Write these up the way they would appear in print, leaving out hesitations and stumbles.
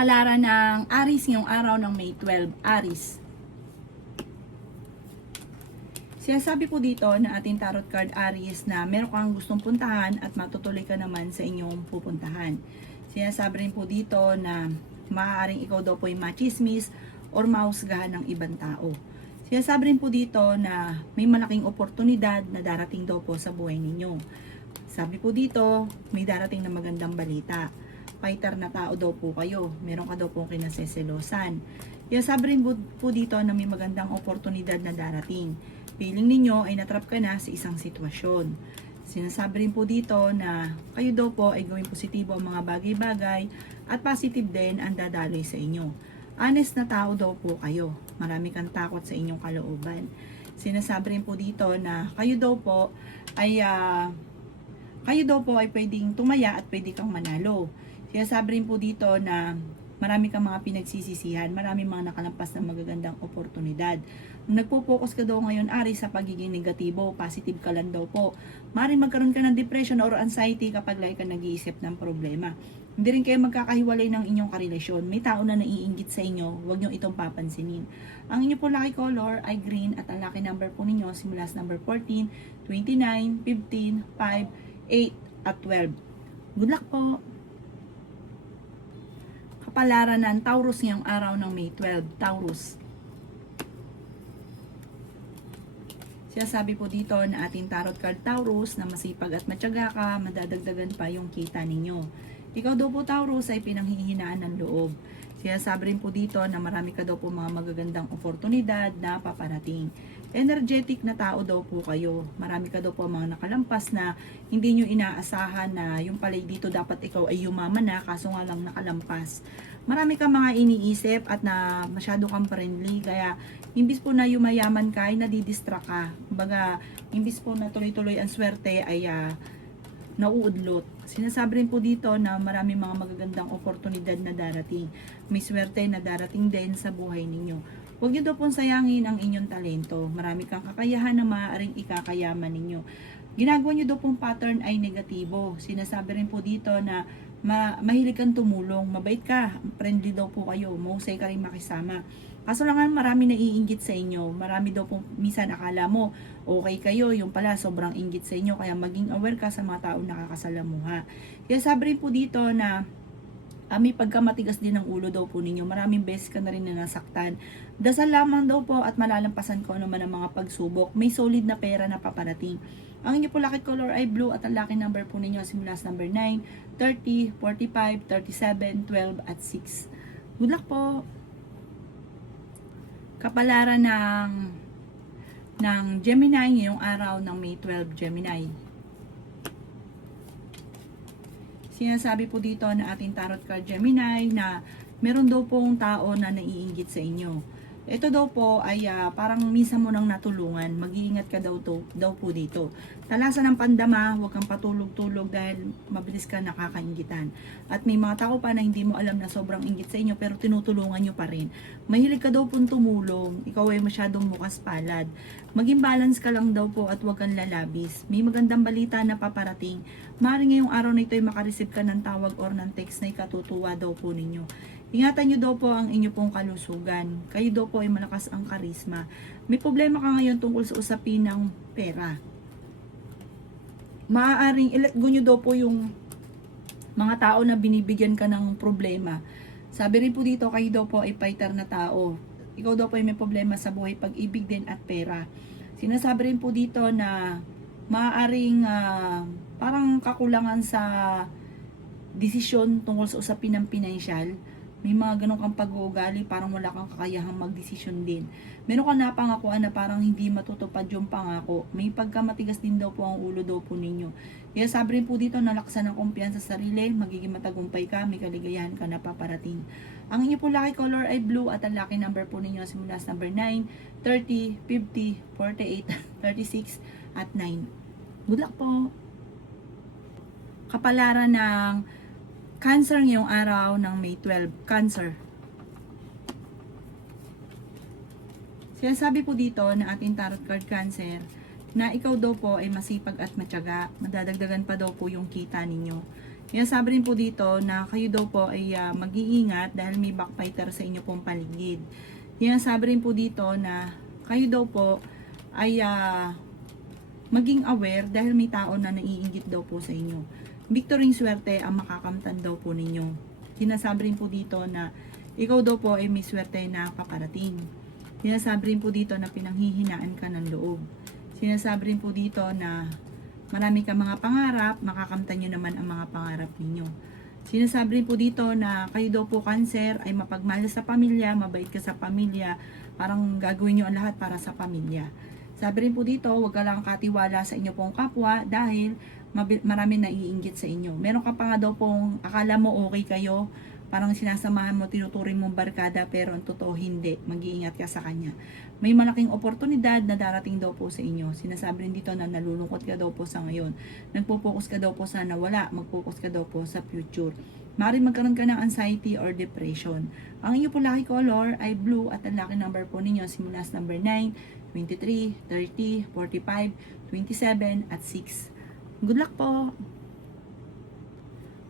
Kapalaran ng Aries ngayong araw ng May 12, Aries. Sinasabi po dito na ating tarot card Aries na meron kang gustong puntahan at matutuloy ka naman sa inyong pupuntahan. Sinasabi rin po dito na maaaring ikaw daw po ay machismis or mahusgahan ng ibang tao. Sinasabi rin po dito na may malaking oportunidad na darating daw po sa buhay ninyo. Sabi po dito, may darating na magandang balita. Fighter na tao daw po kayo. Meron ka daw po kinaseselosan. Sinasabi rin po dito na may magandang oportunidad na darating. Feeling ninyo ay natrap ka na sa isang sitwasyon. Sinasabi rin po dito na kayo daw po ay gawing positibo ang mga bagay-bagay at positive din ang dadaloy sa inyo. Honest na tao daw po kayo. Marami kang takot sa inyong kalooban. Sinasabi rin po dito na kayo daw po ay pwedeng tumaya at pwede kang manalo. Sinasabi rin po dito na marami kang mga pinagsisisihan, marami mga nakalampas na magagandang oportunidad. Nagpo-focus ka daw ngayon, Aries, sa pagiging negatibo, positive ka lang daw po. Maaaring magkaroon ka ng depression or anxiety kapag lagi ka nag-iisip ng problema. Hindi rin kayo magkakahiwalay ng inyong karelasyon. May tao na naiinggit sa inyo, huwag nyo itong papansinin. Ang inyo po lucky color ay green at ang lucky number po ninyo simula sa number 14, 29, 15, 5, 8 at 12. Good luck po! Kapalaran ng Taurus ngayong araw ng May 12, Taurus. Sinasabi po dito na ating tarot card Taurus na masipag at matyaga ka, madadagdagan pa yung kita ninyo. Ikaw daw po Taurus ay pinanghihinaan ng loob. Sinasabi rin po dito na marami ka daw po mga magagandang oportunidad na paparating. Energetic na tao daw po kayo. Marami ka daw po mga nakalampas na hindi nyo inaasahan na yung palay dito dapat ikaw ay yumaman na kaso nga lang nakalampas. Marami ka mga iniisip at na masyado kang friendly kaya imbis po na yumayaman ka ay nadidistract ka. Kumbaga, imbis po na tuloy-tuloy ang swerte ay nauudlot. Sinasabi rin po dito na marami mga magagandang oportunidad na darating. May swerte na darating din sa buhay ninyo. Huwag niyo daw pong sayangin ang inyong talento. Marami kang kakayahan na maaaring ikakayaman ninyo. Ginagawa niyo daw pong pattern ay negatibo. Sinasabi rin po dito na mahilig kang tumulong, mabait ka, friendly daw po kayo, mahusay ka rin makisama. Kaso lang marami naiinggit sa inyo. Marami daw po minsan akala mo okay kayo, yung pala sobrang inggit sa inyo. Kaya maging aware ka sa mga taong nakakasalamuha. Kaya sabi rin po dito na may pagkamatigas din ng ulo daw po ninyo. Maraming beses ka na rin na nasaktan. Dasal lamang daw po at malalampasan ko naman ang mga pagsubok. May solid na pera na paparating. Ang inyo po lucky color ay blue at ang lucky number po ninyo simula sa number 9, 30, 45, 37, 12 at 6. Good luck po! Kapalaran ng Gemini ngayong araw ng May 12, Gemini. Sinasabi po dito na ating tarot card Gemini na meron daw pong tao na naiinggit sa inyo. Ito daw po ay parang minsan mo nang natulungan. Mag-iingat ka daw po dito. Talasan ng pandama, huwag kang patulog-tulog dahil mabilis ka nakakainggitan. At may mga tao pa na hindi mo alam na sobrang inggit sa inyo pero tinutulungan nyo pa rin. Mahilig ka daw pong tumulong. Ikaw ay masyadong bukas palad. Maging balance ka lang daw po at huwag kang lalabis. May magandang balita na paparating. Maaaring ngayong araw na ito ay makareceive ka ng tawag or ng text na ikatutuwa daw po ninyo. Ingatan nyo daw po ang inyo pong kalusugan. Kayo daw po ay malakas ang karisma. May problema ka ngayon tungkol sa usapin ng pera. Maaaring i-let go nyo daw po yung mga tao na binibigyan ka ng problema. Sabi rin po dito, kayo daw po ay fighter na tao. Ikaw daw po ay may problema sa buhay, pag-ibig din at pera. Sinasabi rin po dito na maaaring parang kakulangan sa desisyon tungkol sa usapin ng pinansyal. May mga ganun kang pag-uugali, parang wala kang kakayahang magdesisyon din. Meron kang napangakuan na parang hindi matutupad yung pangako. May pagkamatigas din daw po ang ulo daw po ninyo. Kaya sabi rin po dito, nalakasan ng kumpiyansa sa sarili, magiging matagumpay ka, may kaligayahan ka na paparating. Ang inyo po lucky color ay blue at ang lucky number po ninyo simula sa number 9, 30, 50, 48, 36 at 9. Good luck po! Kapalaran ng Cancer ngayong araw ng May 12. Cancer. Sinasabi po dito na ating tarot card Cancer na ikaw daw po ay masipag at matyaga. Madadagdagan pa daw po yung kita ninyo. Sabi rin po dito na kayo daw po ay mag-iingat dahil may backbiter sa inyo pong paligid. Sabi rin po dito na kayo daw po ay maging aware dahil may tao na naiinggit daw po sa inyo. Victory swerte ang makakamtan daw po ninyo. Sinasabi rin po dito na ikaw daw po ay may swerte na paparating. Sinasabi rin po dito na pinanghihinaan ka ng loob. Sinasabi rin po dito na marami ka mga pangarap, makakamtan nyo naman ang mga pangarap ninyo. Sinasabi rin po dito na kayo daw po Cancer ay mapagmahal sa pamilya, mabait ka sa pamilya, parang gagawin nyo ang lahat para sa pamilya. Sabi rin po dito, huwag ka lang katiwala sa inyo pong kapwa dahil marami naiinggit sa inyo. Meron ka pa nga daw pong akala mo okay kayo, parang sinasamahan mo, tinuturing mong barkada pero ang totoo hindi, mag-iingat ka sa kanya. May malaking oportunidad na darating daw po sa inyo. Sinasabi rin dito na nalulungkot ka daw po sa ngayon. Nagpo-focus ka daw po sa nawala, mag-focus ka daw po sa future. Maaaring magkaroon ka ng anxiety or depression. Ang inyo po lucky color ay blue at ang lucky number po ninyo simula sa number 9, 23, 30, 45, 27 at 6. Good luck po!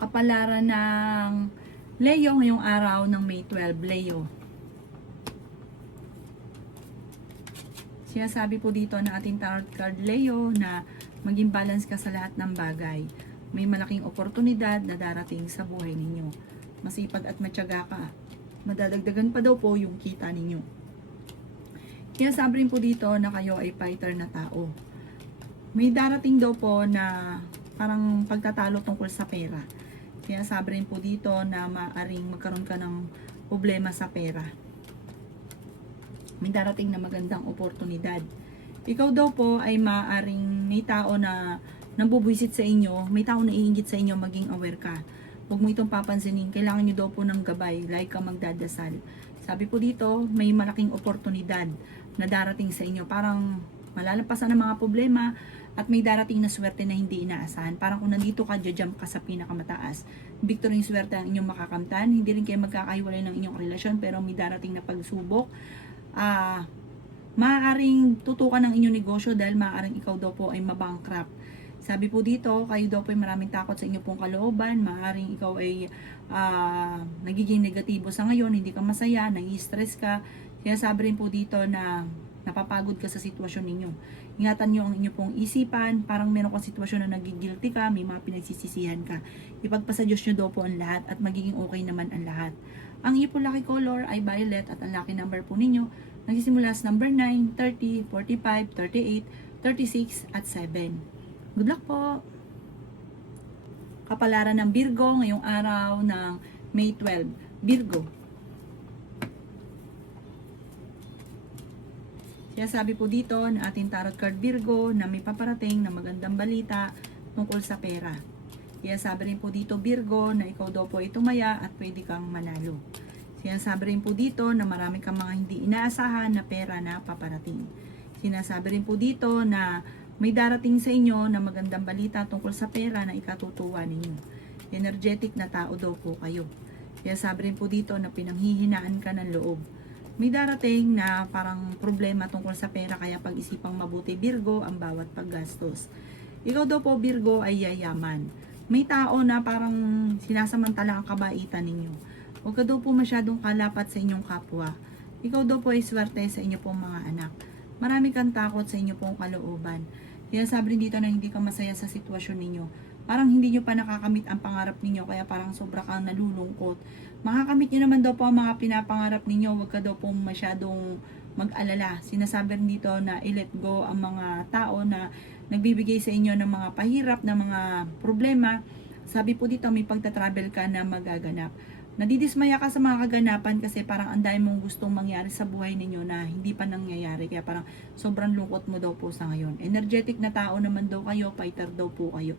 Kapalaran ng Leo ngayong araw ng May 12, Leo. Sinasabi po dito na ating tarot card Leo na maging balance ka sa lahat ng bagay. May malaking oportunidad na darating sa buhay ninyo. Masipag at matyaga ka. Madadagdagan pa daw po yung kita ninyo. Sinasabi rin po dito na kayo ay fighter na tao. May darating daw po na parang pagtatalo tungkol sa pera. Sinasabi rin po dito na maaaring magkaroon ka ng problema sa pera. May darating na magandang oportunidad. Ikaw daw po ay maaaring may tao na nambubwisit sa inyo, may tao na iinggit sa inyo, maging aware ka. Huwag mo itong papansinin, kailangan nyo daw po ng gabay, like ka magdadasal. Sabi po dito, may malaking oportunidad na darating sa inyo. Parang malalampasan ang mga problema at may darating na swerte na hindi inaasahan. Parang kung nandito ka, jump ka sa pinakamataas. Victory yung swerte ang inyong makakamtan. Hindi rin kayo magkakahiwalay ng inyong relasyon pero may darating na pagsubok. Maaaring tutukan ng inyong negosyo dahil maaaring ikaw daw po ay mabankrupt. Sabi po dito, kayo daw po ay maraming takot sa inyo pong kalooban. Maaaring ikaw ay nagiging negatibo sa ngayon, hindi ka masaya, nai-stress ka. Kaya sabi rin po dito na napapagod ka sa sitwasyon ninyo. Ingatan nyo ang inyong pong isipan, parang meron kang sitwasyon na nagigilty ka, may mga pinagsisisihan ka. Ipagpasa Diyos nyo daw po ang lahat at magiging okay naman ang lahat. Ang inyong pong lucky color ay violet at ang lucky number po ninyo nagsisimula sa number 9, 30, 45, 38, 36 at 7. Good luck po! Kapalaran ng Virgo ngayong araw ng May 12. Virgo. Sabi po dito na ating tarot card Virgo na may paparating na magandang balita tungkol sa pera. Sabi rin po dito Virgo na ikaw daw po ay tumaya at pwede kang manalo. Sinasabi rin po dito na marami kang mga hindi inaasahan na pera na paparating. Sinasabi rin po dito na may darating sa inyo na magandang balita tungkol sa pera na ikatutuwa ninyo. Energetic na tao daw po kayo. Sinasabi rin po dito na pinanghihinaan ka ng loob. May darating na parang problema tungkol sa pera kaya pag-isipang mabuti Virgo ang bawat paggastos. Ikaw daw po Virgo ay yayaman. May tao na parang sinasamantala ang kabaitan ninyo. Huwag ka daw po masyadong kalapat sa inyong kapwa. Ikaw daw po ay swerte sa inyo pong mga anak. Marami kang takot sa inyo pong kalooban. Sinasabi rin dito na hindi ka masaya sa sitwasyon ninyo. Parang hindi nyo pa nakakamit ang pangarap ninyo kaya parang sobra kang nalulungkot. Makakamit nyo naman daw po ang mga pinapangarap ninyo. Huwag ka daw po masyadong mag-alala. Sinasabi rin dito na i-let go ang mga tao na nagbibigay sa inyo ng mga pahirap, ng mga problema. Sabi po dito may pagta-travel ka na magaganap. Nadidismaya ka sa mga kaganapan kasi parang ang dami mong gustong mangyari sa buhay ninyo na hindi pa nangyayari. Kaya parang sobrang lungkot mo daw po sa ngayon. Energetic na tao naman daw kayo, fighter daw po kayo.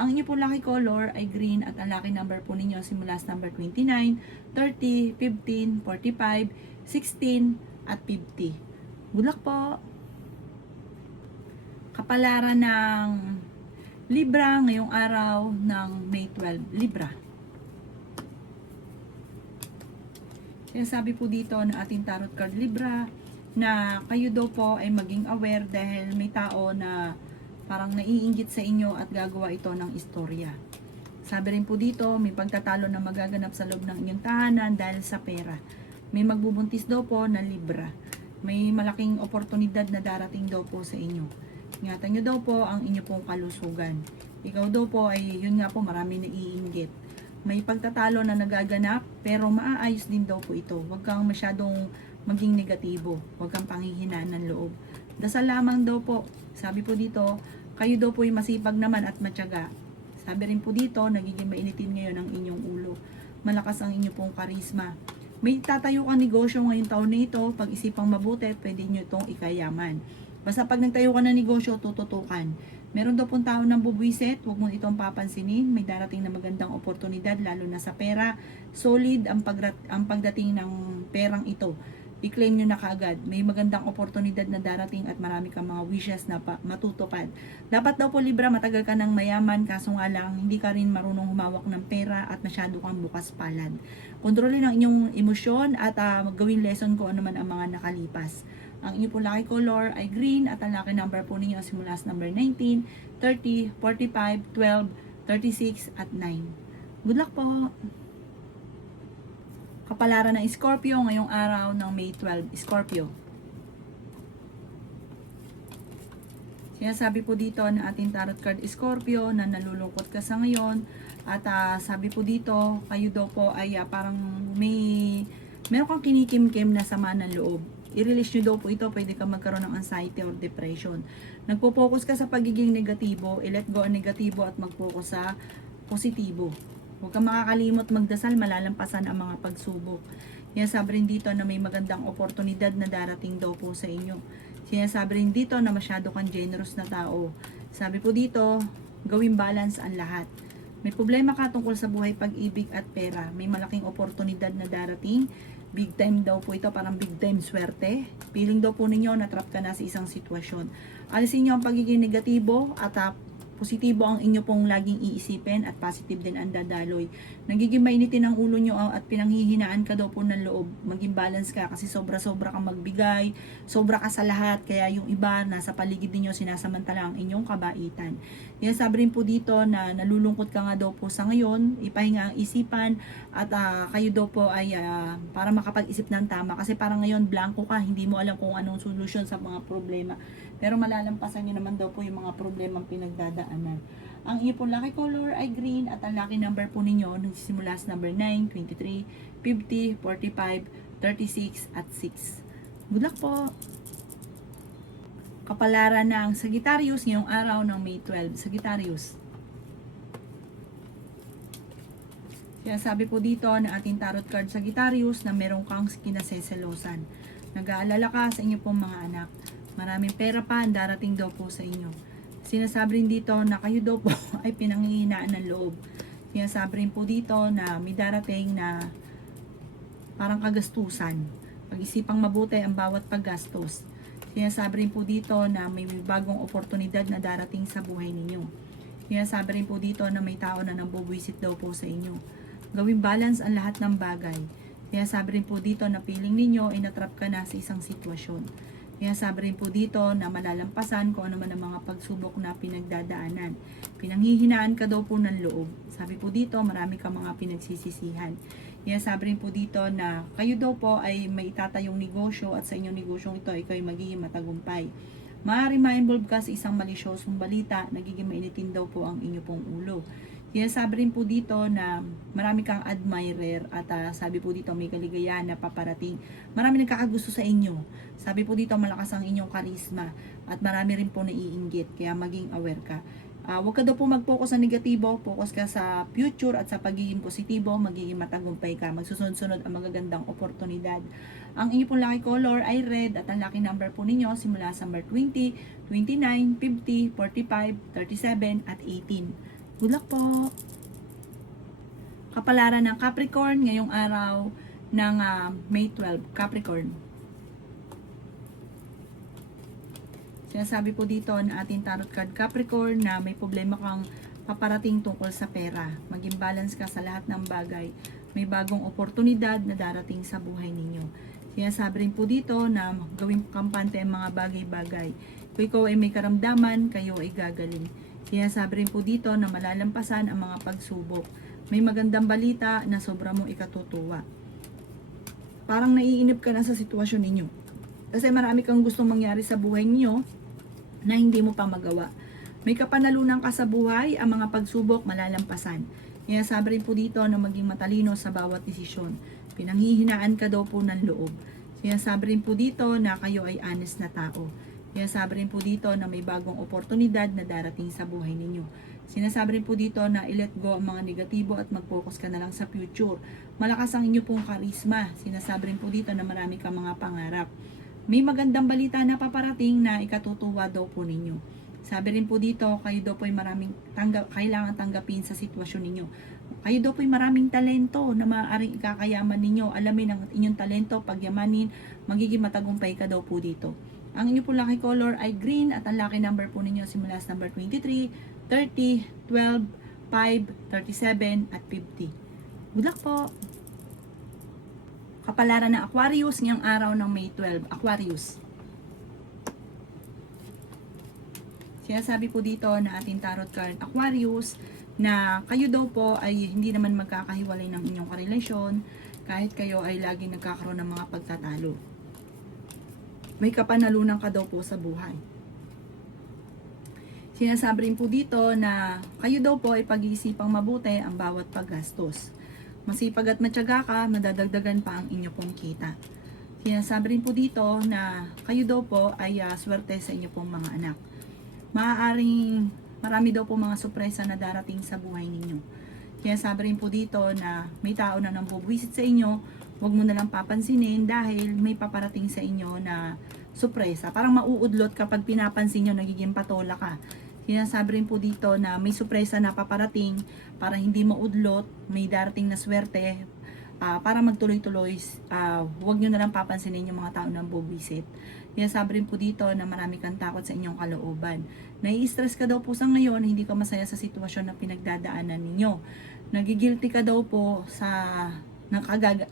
Ang inyo po lucky color ay green at ang lucky number po ninyo simula sa number 29, 30, 15, 45, 16 at 50. Good luck po! Kapalaran ng Libra ngayong araw ng May 12. Libra. Sabi po dito na ating tarot card Libra na kayo daw po ay maging aware dahil may tao na parang naiinggit sa inyo at gagawa ito ng istorya. Sabi rin po dito, may pagtatalo na magaganap sa loob ng inyong tahanan dahil sa pera. May magbubuntis daw po na Libra. May malaking oportunidad na darating daw po sa inyo. Ingatan nyo daw po ang inyo pong kalusugan. Ikaw daw po ay, yun nga po, marami naiinggit. May pagtatalo na nagaganap, pero maaayos din daw po ito. Huwag kang masyadong maging negatibo. Huwag kang panghihinaan ng loob. Dasal lamang daw po. Sabi po dito, kayo daw po ay masipag naman at matyaga. Sabi rin po dito, nagiging mainitin ngayon ang inyong ulo. Malakas ang inyong pong karisma. May tatayo kang negosyo ngayong taon na ito. Pag-isipang mabuti, pwede nyo itong ikayaman. Basta pag nagtayo ka ng negosyo, tututukan. Meron daw pong tao ng bubwisit, huwag mo itong papansinin. May darating na magandang oportunidad, lalo na sa pera. Solid ang pagdating ng perang ito. I-claim nyo na kaagad. May magandang oportunidad na darating at marami kang mga wishes na matutupad. Dapat daw po Libra, matagal ka ng mayaman, kaso nga lang, hindi ka rin marunong humawak ng pera at masyado kang bukas palad. Kontrolin ang inyong emosyon at gawin lesson ko ano man ang mga nakalipas. Ang inyong po lucky color ay green at ang lucky number po ninyo simula sa number 19, 30, 45, 12, 36 at 9. Good luck po! Kapalaran ng Scorpio ngayong araw ng May 12. Scorpio. Sinasabi po dito na ating tarot card Scorpio na nalulungkot ka sa ngayon. At sabi po dito, kayo daw po ay parang meron kang kinikim-kim na sama ng loob. I-release nyo daw po ito, pwede ka magkaroon ng anxiety or depression. Nagpo-focus ka sa pagiging negatibo, i-let go ang negatibo at mag-focus sa positibo. Huwag kang makakalimot magdasal, malalampasan ang mga pagsubok. Sinasabi rin dito na may magandang oportunidad na darating daw po sa inyo. Sinasabi rin dito na masyado kang generous na tao. Sabi po dito, gawing balance ang lahat. May problema ka tungkol sa buhay, pag-ibig at pera. May malaking oportunidad na darating. Big time daw po ito, parang big time swerte. Feeling daw po ninyo na trap ka na sa isang sitwasyon. Alisin nyo ang pagiging negatibo at positibo ang inyo pong laging iisipin at positive din ang dadaloy. Nagiging mainitin ang ulo nyo at pinanghihinaan ka daw po ng loob. Maging balance ka kasi sobra-sobra kang magbigay, sobra ka sa lahat, kaya yung iba nasa paligid ninyo sinasamantala ang inyong kabaitan. Sabi rin po dito na nalulungkot ka nga daw po sa ngayon, ipahinga ang isipan at kayo daw po ay para makapag-isip ng tama kasi parang ngayon blanco ka, hindi mo alam kung anong solusyon sa mga problema. Pero malalampasan nyo naman daw po yung mga problemang pinagdadaanan. Ang iyo po lucky color ay green at ang lucky number po ninyo nagsisimula sa number 9, 23, 50, 45, 36 at 6. Good luck po! Kapalaran ng Sagittarius ngayong araw ng May 12. Sagittarius. Sabi po dito na ating tarot card Sagittarius na meron kang kinaseselosan. Nag-aalala ka sa inyo pong mga anak. Maraming pera pa ang darating daw po sa inyo. Sinasabi rin dito na kayo daw po ay pinanghihinaan ng loob. Sinasabi rin po dito na may darating na parang kagastusan. Pag-isipang mabuti ang bawat paggastos. Sinasabi rin po dito na may bagong oportunidad na darating sa buhay ninyo. Sinasabi rin po dito na may tao na nambubwisit daw po sa inyo. Gawing balance ang lahat ng bagay. Sinasabi rin po dito na feeling ninyo ay natrap ka na sa isang sitwasyon. Sabi rin po dito na malalampasan kung ano man ang mga pagsubok na pinagdadaanan. Pinanghihinaan ka daw po ng loob. Sabi po dito, marami ka mga pinagsisisihan. Sabi rin po dito na kayo daw po ay may itatayong negosyo at sa inyong negosyong ito ay kayo magiging matagumpay. Maaaring ma-involve ka sa isang malisyosong balita, nagiging mainitin daw po ang inyo pong ulo. Sabi rin po dito na marami kang admirer at sabi po dito may kaligayahan na paparating. Marami nagkakagusto sa inyo. Sabi po dito malakas ang inyong karisma at marami rin po naiinggit kaya maging aware ka. Huwag ka daw po mag-focus sa negatibo, focus ka sa future at sa pagiging positibo, magiging matagumpay ka. Magsusunod-sunod ang magagandang oportunidad. Ang inyo pong lucky color ay red at ang lucky number po ninyo simula sa number 20, 29, 50, 45, 37 at 18. Good luck po! Kapalaran ng Capricorn ngayong araw ng May 12. Capricorn. Sinasabi po dito na ating tarot card Capricorn na may problema kang paparating tungkol sa pera. Maging balance ka sa lahat ng bagay. May bagong oportunidad na darating sa buhay ninyo. Sinasabi rin po dito na gawing kampante ang mga bagay-bagay. Kung ikaw ay may karamdaman, kayo ay gagaling. Sinasabi rin po dito na malalampasan ang mga pagsubok. May magandang balita na sobra mong ikatutuwa. Parang naiinip ka na sa sitwasyon ninyo. Kasi marami kang gustong mangyari sa buhay niyo na hindi mo pa magawa. May kapanalunan ka sa buhay, ang mga pagsubok malalampasan. Sinasabi rin po dito na maging matalino sa bawat desisyon. Pinanghihinaan ka daw po ng loob. Sinasabi rin po dito na kayo ay honest na tao. Sinasabi rin po dito na may bagong oportunidad na darating sa buhay ninyo. Sinasabi rin po dito na i-let go ang mga negatibo at mag-focus ka na lang sa future. Malakas ang inyo pong karisma. Sinasabi rin po dito na marami kang mga pangarap. May magandang balita na paparating na ikatutuwa daw po ninyo. Sabi rin po dito, kayo daw po ay kailangan tanggapin sa sitwasyon ninyo. Kayo daw po ay maraming talento na maaaring ikakayaman ninyo. Alamin ang inyong talento, pagyamanin, magiging matagumpay ka daw po dito. Ang inyo po lucky color ay green at ang lucky number po ninyo simula sa number 23, 30, 12, 5, 37 at 50. Good luck po! Kapalaran ng Aquarius ngayong araw ng May 12. Aquarius. Sinasabi po dito na ating tarot card Aquarius na kayo daw po ay hindi naman magkakahiwalay ng inyong karelasyon kahit kayo ay lagi nagkakaroon ng mga pagtatalo. May kapanalunan ka daw po sa buhay. Sinasabi rin po dito na kayo daw po ay pag-iisipang mabuti ang bawat paggastos. Masipag at matyaga ka, madadagdagan pa ang inyo pong kita. Sinasabi rin po dito na kayo daw po ay swerte sa inyo pong mga anak. Maaaring marami daw po mga sorpresa na darating sa buhay ninyo. Sinasabi rin po dito na may tao na nambubwisit sa inyo, huwag mo na lang papansinin dahil may paparating sa inyo na sorpresa. Parang mauudlot kapag pinapansin nyo, nagiging patola ka. Sinasabi rin po dito na may sorpresa na paparating para hindi maudlot, may darating na swerte, para magtuloy-tuloy, huwag nyo na lang papansinin yung mga tao na bubwisit. Sinasabi rin po dito na marami kang takot sa inyong kalooban. Nai-stress ka daw po sa ngayon, hindi ka masaya sa sitwasyon na pinagdadaanan ninyo. Nagigilty ka daw po sa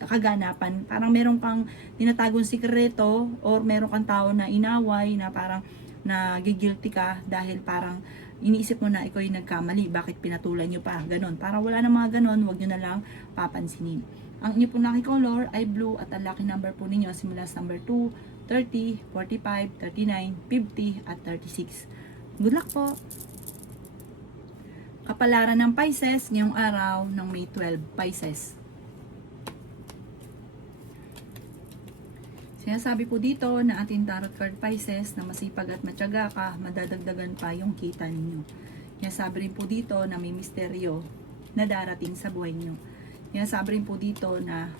kaganapan. Parang meron kang tinatagong sikreto or meron kang tao na inaway na parang nagigilty ka dahil parang iniisip mo na ikaw yung nagkamali, bakit pinatulan nyo pa, ganon. Para wala na mga ganon, huwag nyo na lang papansinin. Ang inyo po lucky color ay blue at ang lucky number po ninyo simula sa number 2, 30, 45, 39, 50 at 36. Good luck po! Kapalaran ng Pisces ngayong araw ng May 12, Pisces. Sinasabi po dito na ating tarot card Pisces na masipag at matyaga ka, madadagdagan pa yung kita ninyo. Sinasabi rin po dito na may misteryo na darating sa buhay niyo. Sinasabi rin po dito na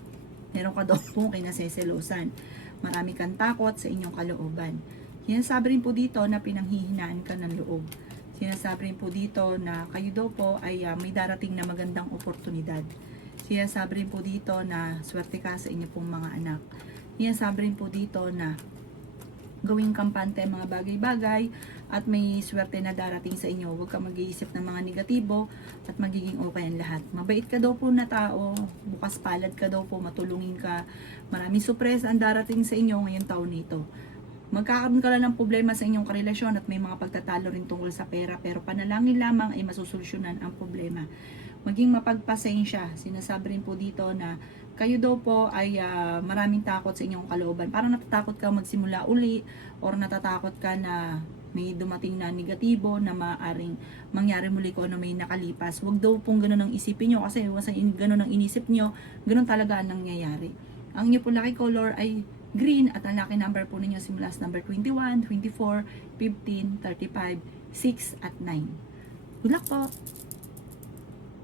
meron ka daw po kinaseselosan. Marami kang takot sa inyong kalooban. Sinasabi rin po dito na pinanghihinaan ka ng loob. Sinasabi rin po dito na kayo daw po ay may darating na magandang oportunidad. Sinasabi rin po dito na swerte ka sa inyong pong mga anak. Sinasabi rin po dito na gawing kampante ang mga bagay-bagay at may swerte na darating sa inyo. Huwag ka mag-iisip ng mga negatibo at magiging okay ang lahat. Mabait ka daw po na tao, bukas palad ka daw po, matulungin ka. Maraming sorpresa ang darating sa inyo ngayong taon nito. Magkakaroon ka lang ng problema sa inyong karelasyon at may mga pagtatalo rin tungkol sa pera, pero panalangin lamang ay masusolusyonan ang problema. Maging mapagpasensya. Sinasabi rin po dito na kayo daw po ay maraming takot sa inyong kalooban. Parang natatakot ka magsimula uli or natatakot ka na may dumating na negatibo na maaaring mangyari muli ko ano may nakalipas. Huwag daw pong ganun ang isipin nyo kasi ganun ang inisip nyo, ganun talaga ang nangyayari. Ang inyo po lucky color ay green at ang lucky number po ninyo simula sa number 21, 24, 15, 35, 6 at 9. Good luck po!